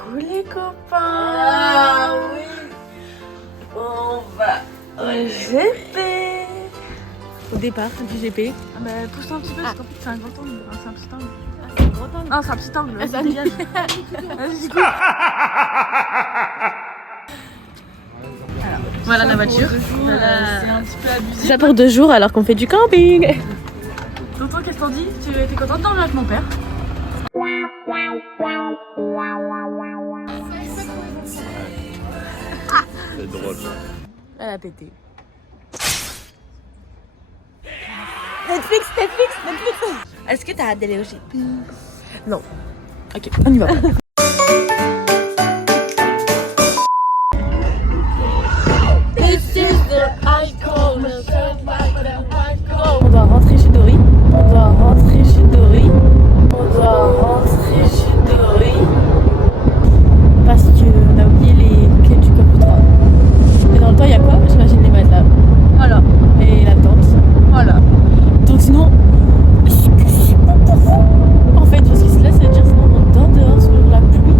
Coucou les copains. Ah oui. On va au GP. Au départ du GP. Ah bah pousse-toi un petit peu parce qu'en fait c'est un grand angle. Ah, c'est un petit angle. C'est un grand angle. Non c'est un petit angle. Vas-y dégage. Vas-y du coup. Voilà la voiture. Voilà. C'est un petit peu abusé. C'est ça pour 2 jours alors qu'on fait du camping. Tonton, qu'est-ce que t'en dis? Tu étais contente de dormir avec mon père? C'est drôle. Elle a pété. Netflix. Est-ce que t'as d'aller au GP? Non. Ok, on y va. On doit rentrer chez Dory. Parce qu'on a oublié les clés du coffre-fort. Et dans le temps, il y a quoi? J'imagine les matelas. Voilà. Et la tente. Voilà. Donc sinon, c'est pas pour vous. En fait, parce que là, ça veut dire sinon on dort dehors sur la pluie.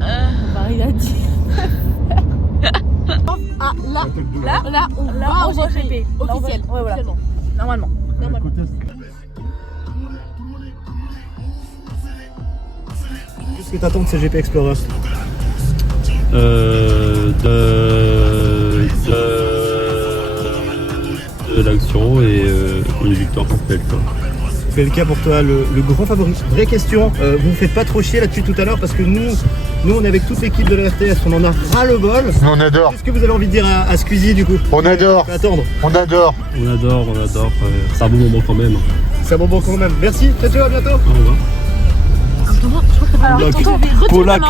On va arriver à 10. Ah là on va au GP. Officiel. Ouais voilà. Normalement. Qu'est-ce que t'attends de ces GP Explorer? De l'action et une victoire pour PLK. PLK pour toi le grand favori. Vraie question, vous ne faites pas trop chier là-dessus tout à l'heure parce que nous on est avec toute l'équipe de la RTS, on en a ras le bol. On adore, Qu'est-ce que vous avez envie de dire à Squeezie du coup? on adore, Faut attendre, on adore. On adore. C'est un bon moment quand même. c'est un bon bon quand même. Merci, ciao, à bientôt. Au revoir. Alors tonton, Polac.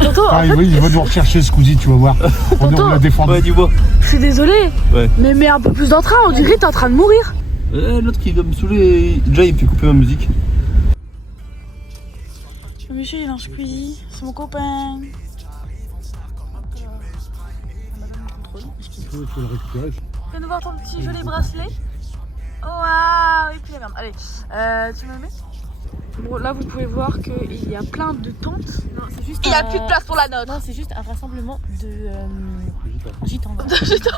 tonton, Ah oui, il va nous rechercher Squeezie, tu vas voir. On l'a défendu. Ouais, dis-moi. je suis désolée. Ouais. Mais mets un peu plus d'entrain, on dirait que t'es en train de mourir. L'autre qui va me saouler, déjà il me fait couper ma musique. Michel il a un Squeezie, c'est mon copain. Fais nous voir ton petit joli bracelet. Oh waouh, et puis la merde. Allez, tu me mets? Bon là vous pouvez voir qu'il y a plein de tentes. Non, c'est juste Il n'y a plus de place pour la nôtre. Non, c'est juste un rassemblement de gitans. De gitans.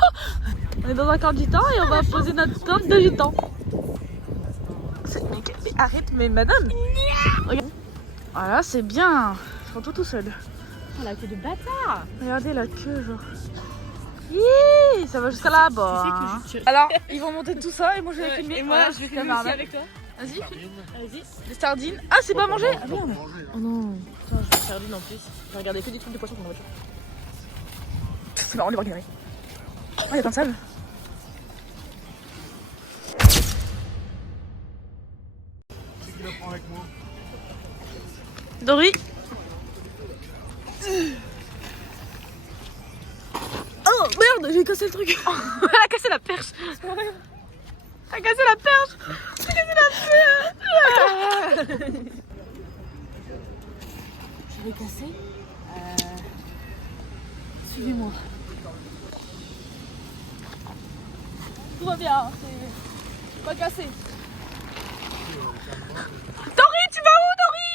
On est dans un camp de gitans et on va poser notre tente de gitans. Mais arrête, mais madame. Regarde. Voilà, c'est bien. Ils font tout seul. Oh, la queue de bâtard. Regardez la queue, genre. Hi, ça va jusqu'à là-bas. Tu sais que je... Alors, ils vont monter tout ça et moi je vais filmer. Et moi, Voilà, je vais filmer filmer aussi normal. avec toi. Vas-y, Vas-y. des sardines. Ah, c'est pas à manger. Ah merde. Oh non. Putain, je vais faire d'une en plus. J'ai regardé que des trucs de poisson dans la voiture. C'est marrant de les voir galérer. Oh, il y a plein de sable. Dory. Oh merde, j'ai cassé le truc. Elle a cassé la perche. Elle a cassé la perche. Elle a cassé la perche. Je vais casser. Suivez-moi. Tout va bien, c'est pas cassé. Dory, tu vas où, Dory?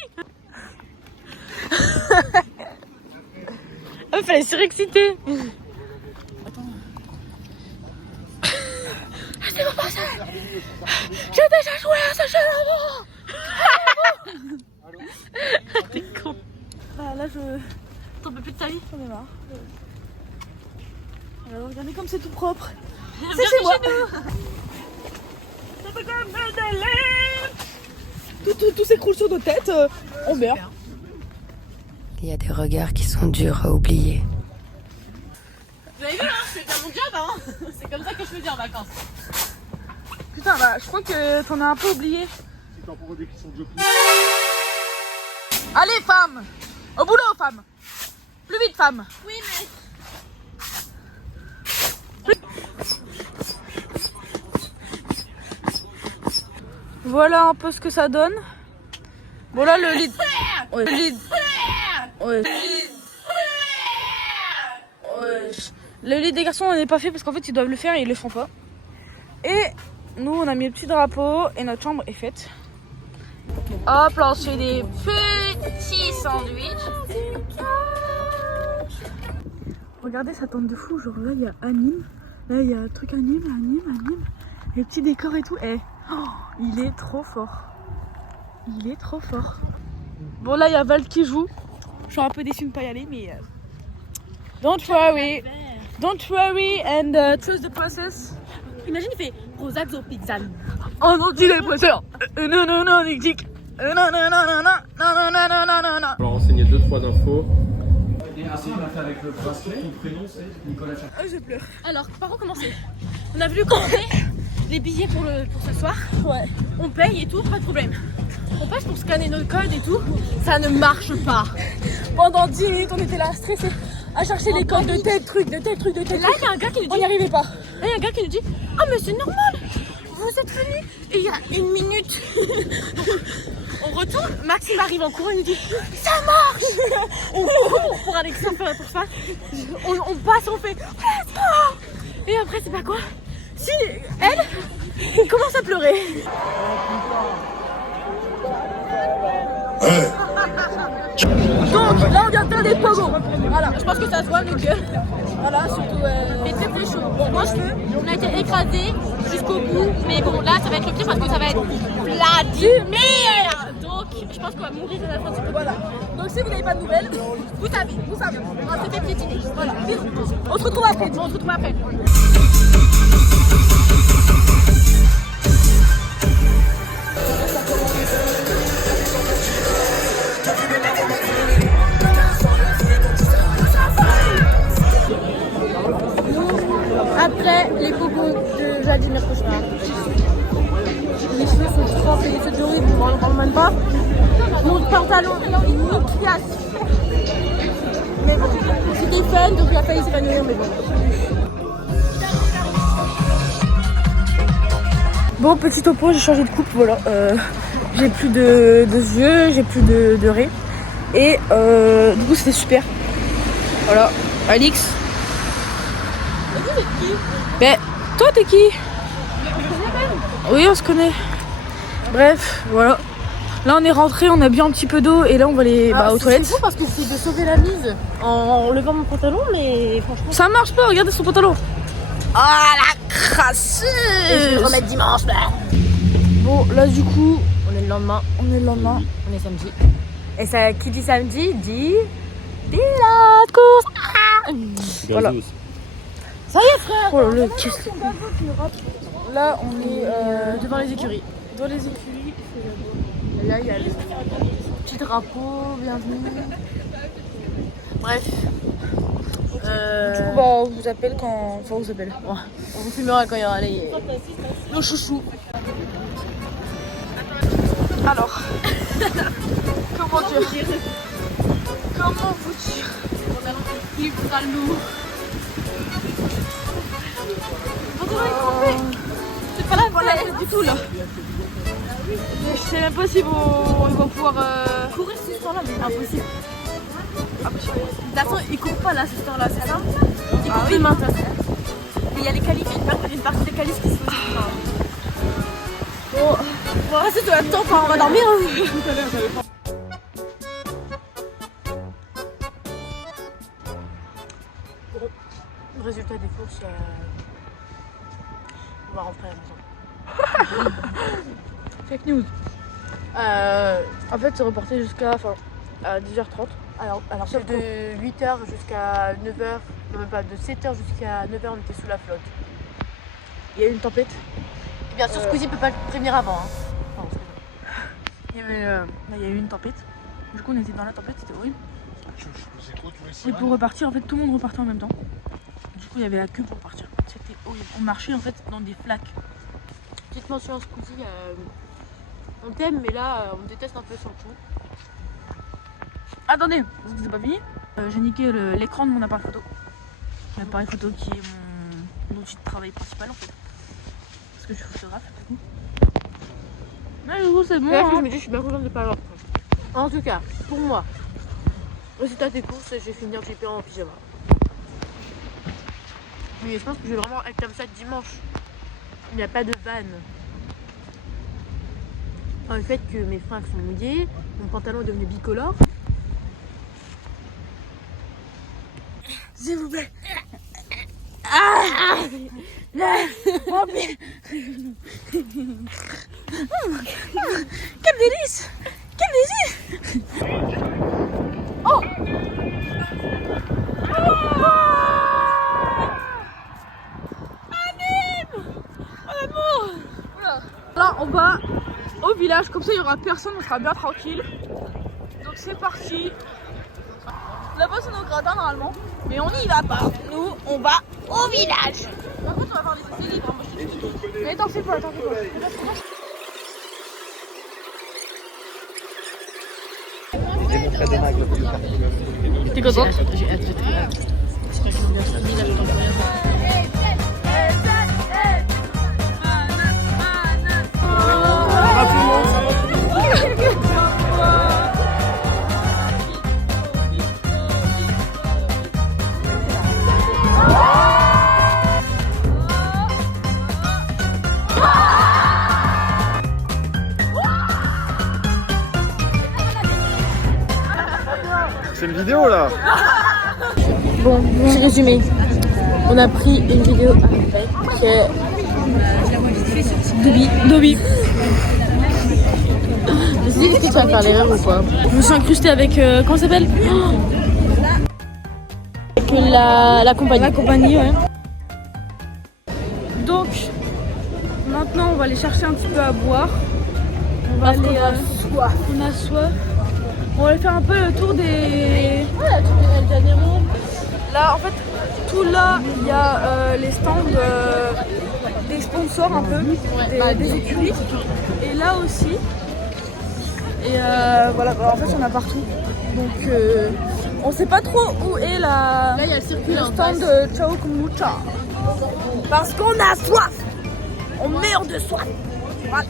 Oh, il fallait surexciter. C'est pas passé. J'ai déjà joué à ce jeu avant. T'es con. Ah, là, t'en peux plus de ta vie, j'en ai marre. Alors, regardez comme c'est tout propre. C'est chez moi. Tout s'écroule sur nos têtes. On meurt. Il y a des regards qui sont durs à oublier. Vous avez vu, hein, c'est pas mon job, hein. C'est comme ça que je faisais en vacances. Putain, bah, je crois que t'en as un peu oublié. Allez, femmes. Au boulot, femmes. Plus vite, femmes. Oui, mais... Voilà un peu ce que ça donne. Bon là le lead. Ouais. Le lead. Ouais. Ouais. Le lead des garçons on n'est pas fait parce qu'en fait ils doivent le faire et ils le font pas. Et nous on a mis le petit drapeau et notre chambre est faite. Hop, là on se fait des petits sandwichs. Regardez sa tente de fou, genre là il y a anime, là il y a un truc anime, les petits décors et tout. Eh, oh, il est trop fort. Il est trop fort. Bon là il y a Val qui joue. Je suis un peu déçue de ne pas y aller mais... Don't worry and choose the process. Imagine, il fait Prozac au pizza. Oh non, dis les poisseurs. Non, Nick. Non. On va renseigner 2-3 infos. Je pleure. Alors, par où commencer? On a voulu commander les billets pour ce soir. Ouais. On paye et tout, pas de problème. On passe pour scanner nos codes et tout. Ça ne marche pas. Pendant 10 minutes, on était là stressés à chercher les codes de tel truc. Là, il y a un gars qui nous dit. On n'y arrivait pas. Là, il y a un gars qui nous dit: ah, mais c'est normal, vous êtes venus et il y a 1 minute. Donc, on retourne, Maxime arrive en courant, il nous dit: ça marche. On court pour Alexa pour ça. On passe, on fait: let's go. Et après, c'est pas quoi? Si, elle commence à pleurer. Donc là, on vient de faire des pogos. Voilà, je pense que ça se voit nos gueules. Voilà, surtout c'est très très chaud. Bon, moi je veux. On a été écrasés jusqu'au bout, mais bon, là ça va être le pire parce que ça va être Vladimir. Donc, je pense qu'on va mourir de la fin du coup. Voilà. Donc si vous n'avez pas de nouvelles, Vous savez. On s'est fait piétiner. Voilà. on se retrouve après. On se retrouve après. Après les pogos de Vladimir Cauchemar. Les cheveux sont trempés, c'est horrible, on n'en parle même pas. Mon pantalon, il niquiasse. Mais bon, c'était fun, donc il a failli s'évanouir, mais bon. Bon, petit topo, j'ai changé de coupe, voilà. J'ai plus de yeux, j'ai plus de raies. Et du coup, c'était super. Voilà, Alix. Ben, toi, t'es qui? Oui, on se connaît. Bref, voilà. Là, on est rentré, on a bu un petit peu d'eau et là, on va aller aux toilettes. C'est fou parce que c'est de sauver la mise en levant mon pantalon, mais franchement. Ça marche pas, regardez son pantalon. Ah, la crasseuse! Je vais le remettre dimanche, là. Bon, là, du coup, On est le lendemain, on est le lendemain. on est samedi. Et ça, qui dit samedi dit la course. Voilà. Gazos. Ça y est, frère. Oh là là, qu'est-ce que... Là, on est Devant les écuries. dans les écuries. Et là, il y a les petits drapeaux, bienvenue. Bref. Du coup, bah, on vous appelle quand... Enfin, on vous appelle. Bon, on vous filmera quand il y aura les nos chouchous. Alors, comment dire? Comment vous dire? Il fera lourd. C'est pas la Voilà, du tout là. Je sais même pas si ils vont pouvoir... courir ce temps-là, mais impossible. De toute façon, ils courent pas là, ce temps-là, c'est ça? Ils courent demain, de toute façon. Et il y a les qualifs, il y a une partie des qualifs qui se font. Bon, on va rester de la temps, on va dormir. Le résultat des courses, on va rentrer à la maison. Fake news. En fait, c'est reporté jusqu'à 10h30. Alors c'est de 8h jusqu'à 9h, non même pas, de 7h jusqu'à 9h on était sous la flotte. Il y a eu une tempête. Et bien sûr Squeezie peut pas le prévenir avant. Hein. Enfin, Il y a eu une tempête. Du coup, on était dans la tempête, c'était horrible. Et pour repartir, en fait, tout le monde repartait en même temps. Du coup, il y avait la queue pour partir. C'était horrible. On marchait en fait dans des flaques. petite mention à Squeezie, on t'aime mais là on déteste un peu son coup. Attendez, parce que c'est pas fini. J'ai niqué l'écran de mon appareil photo. L'appareil photo qui est mon outil de travail principal en fait. Parce que je suis photographe du coup. Mais du coup c'est bon. Là, Hein. je me dis je suis bien contente de pas l'avoir pris. En tout cas, pour moi, résultat des courses, je vais finir JP en pyjama. Mais je pense que je vais vraiment être comme ça dimanche. Il n'y a pas de vanne. Le fait que mes fringues sont mouillées, mon pantalon est devenu bicolore. S'il vous plaît. Ah, mon pied. Quel délice. Quel délice. Oh. Là on va au village, comme ça il n'y aura personne, on sera bien tranquille. Donc c'est parti. Là-bas c'est nos gradins normalement, mais on n'y va pas. Nous on va au village. Par contre on va avoir les essais libres, moi je te dis. Mais t'en fais pas, t'en fais pas. T'es contente? J'ai hâte, j'ai très hâte. C'est une vidéo là. Bon, petit résumé. On a pris une vidéo avec Dobby. Est-ce que tu vas faire l'erreur ou quoi? Je me suis incrustée avec comment ça s'appelle? Avec la compagnie. La compagnie, ouais. Donc maintenant on va aller chercher un petit peu à boire. On va aller. On a soif. On va aller faire un peu le tour des. Ouais, le tour des El Janeiro. Là, en fait, tout là, il y a les stands des sponsors un peu, des écuries. Et là aussi. Et voilà, en fait, il y en a partout. Donc, on sait pas trop où est là, il y a le stand de Ciao Kombucha. Parce qu'on a soif. On meurt de soif. Voilà.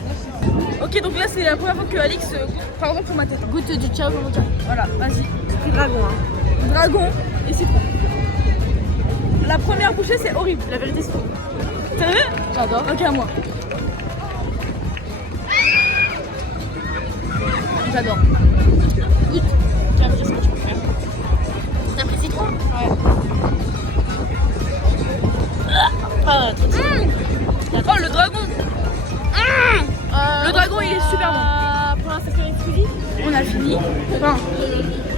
Ok, donc là c'est la première fois que Alix par exemple pour ma tête goûte du Ciao Kombucha. Voilà, vas-y, c'est dragon hein. Dragon et citron. La première bouchée c'est horrible, la vérité c'est horrible. T'as vu? J'adore. Ok, à moi. J'adore. Goûte. Tu vas me dire ce que tu peux faire. T'as pris citron? Ouais. Oh le dragon. Le dragon il est super bon. Pour l'instant c'est exclusif. On a fini. Enfin,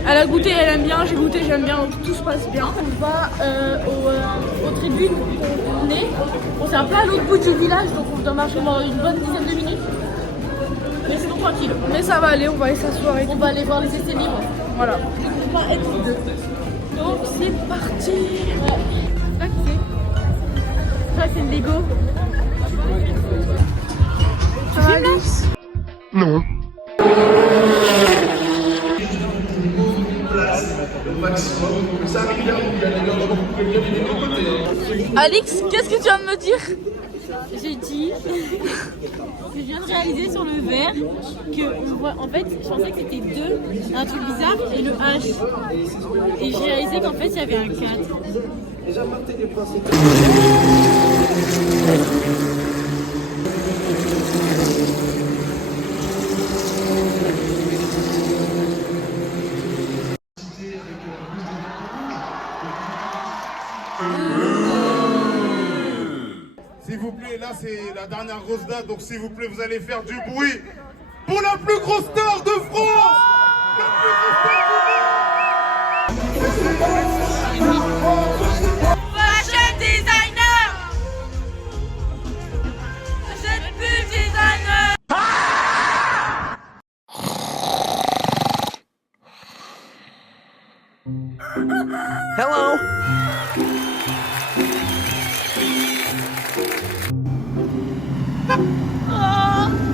elle a goûté, elle aime bien, j'ai goûté, j'aime bien, donc tout se passe bien. On va au tribune où on est. On c'est un peu à l'autre bout du village, donc on doit marcher pendant une bonne dizaine de minutes. Mais c'est donc tranquille. Mais ça va aller, on va aller s'asseoir et on va aller voir les essais libres. Voilà. On va être deux. Donc c'est parti. Ouais. Là qui c'est. Ça c'est le Lego. Tu filmes là? Non. Alix, qu'est-ce que tu viens de me dire? J'ai dit que je viens de réaliser sur le verre que on voit, en fait je pensais que c'était 2, un truc bizarre et le H. Et j'ai réalisé qu'en fait il y avait un 4. S'il vous plaît, là c'est la dernière grosse date, donc s'il vous plaît, vous allez faire du bruit pour la plus grosse star de France. La plus grosse star du monde. Fashion designer. Fashion bull designer. Hello.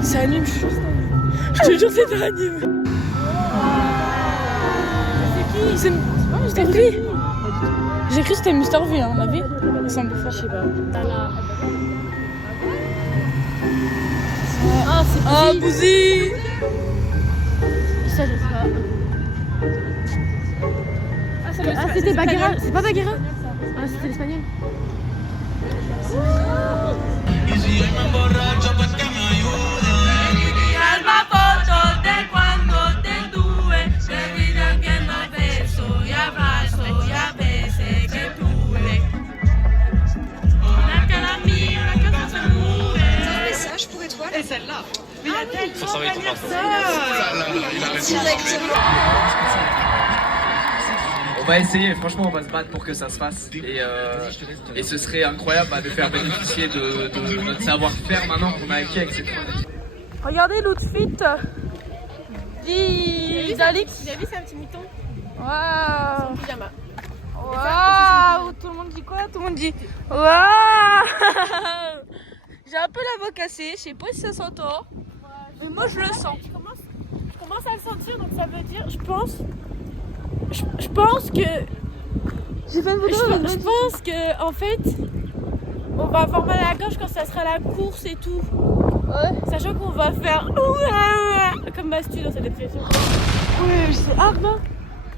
C'est anime, je te jure c'était anime. C'est qui? C'est Mr V. J'ai cru que c'était Mr V, hein, on avait. Il semble fort, je sais pas. Ah c'est Bouzy. Ça je sais pas. Ah c'était Baguera. C'est pas Baguera? Ah c'était l'espagnol. Et celle-là. Mais il y a tellement On va essayer, franchement on va se battre pour que ça se fasse et ce serait incroyable de faire bénéficier de notre savoir-faire maintenant qu'on a acquis avec cette équipe. Regardez l'outfit d'Alix. Vous avez vu, c'est un petit mouton. Waouh. Son pyjama. Waouh. Tout le monde dit quoi? Tout le monde dit waouh. J'ai un peu la voix cassée, je sais pas si ça s'entend. Mais moi je le sens. Je commence à le sentir, donc ça veut dire, je pense que... J'ai fait une photo. Je pense que, en fait, on va avoir mal à la gorge quand ça sera la course et tout. Ouais. Sachant qu'on va faire comme Mastu dans cette application. Ouais, c'est hard, hein.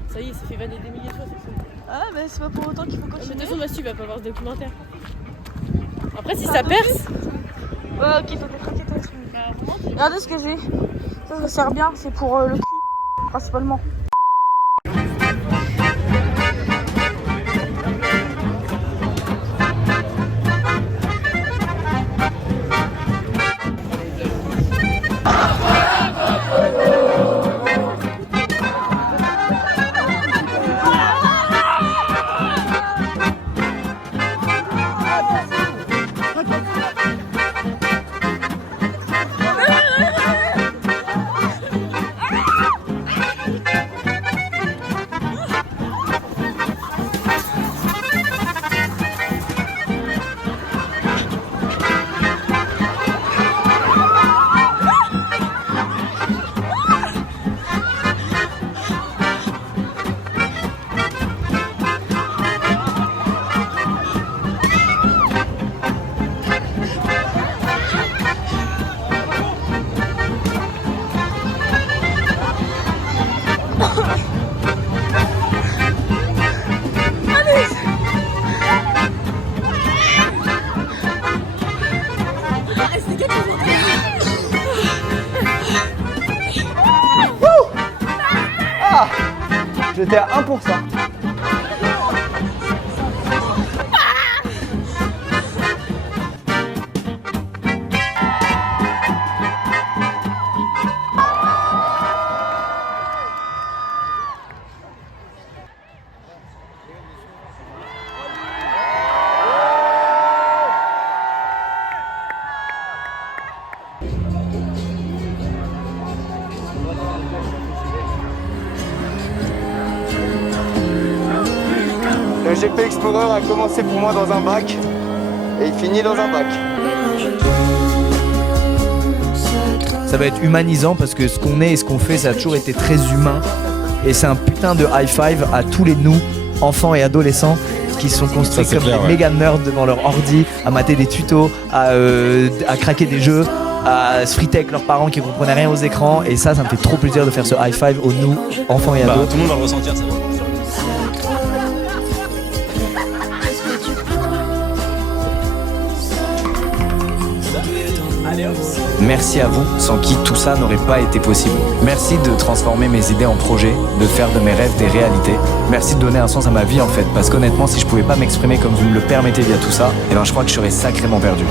Ça y est, ça fait vanner des milliers de fois, c'est ça. Ah, mais c'est pas pour autant qu'il faut De continuer. toute façon, Mastu va pas voir ce documentaire. Après, si ça perce... Ouais, ok, faut être inquiète là-dessus. Regardez ce que j'ai. Ça sert bien, c'est pour le cul, principalement. J'étais à 1%. Le GP Explorer a commencé pour moi dans un bac et il finit dans un bac. Ça va être humanisant parce que ce qu'on est et ce qu'on fait, ça a toujours été très humain. Et c'est un putain de high five à tous les nous, enfants et adolescents, qui sont construits comme des méga nerds devant leur ordi, à mater des tutos, à craquer des jeux, à se friter avec leurs parents qui comprenaient rien aux écrans. Et ça me fait trop plaisir de faire ce high five aux nous, enfants et ados. Tout le monde va le ressentir, ça va. Merci à vous, sans qui tout ça n'aurait pas été possible. Merci de transformer mes idées en projets, de faire de mes rêves des réalités. Merci de donner un sens à ma vie en fait, parce qu'honnêtement, si je pouvais pas m'exprimer comme vous me le permettez via tout ça, eh ben je crois que je serais sacrément perdu.